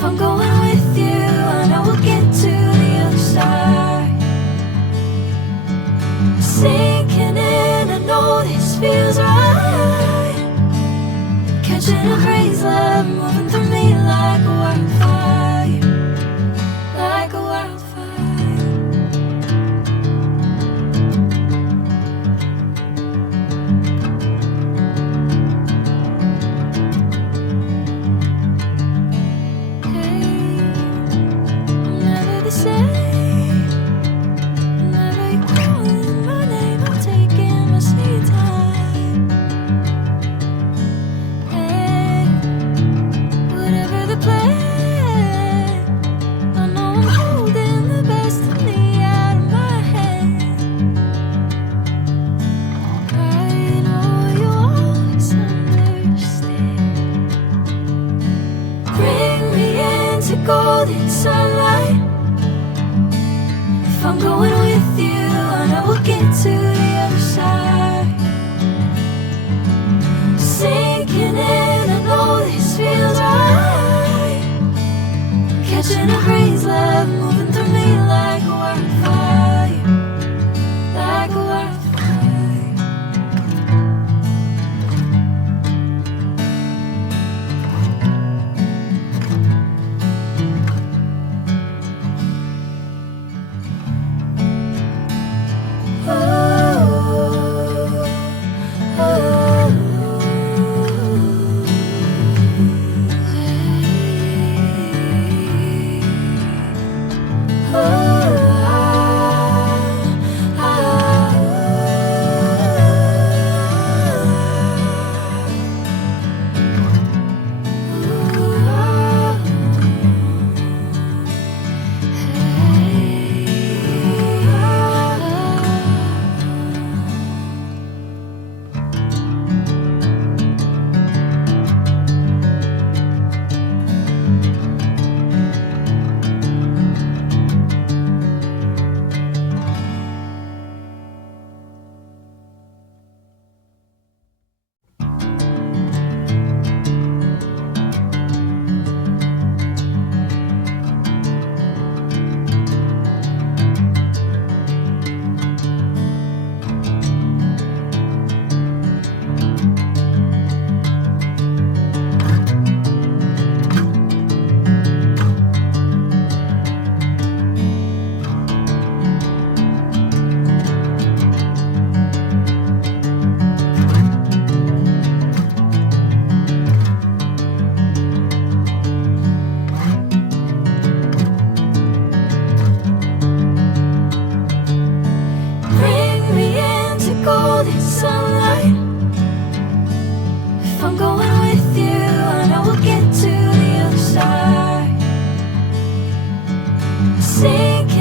If I'm going with you, I know we'll get to the other side. Sinking in, I know this feels right. Catching a crazy love moving through me like a wildfire, like a wildfire. Golden sunlight. If I'm going with you, I know we'll get to the other side. Sinking in, I know this feels right. Catching a crazy love moving through me like a wildfire, like a wildfire. Sinking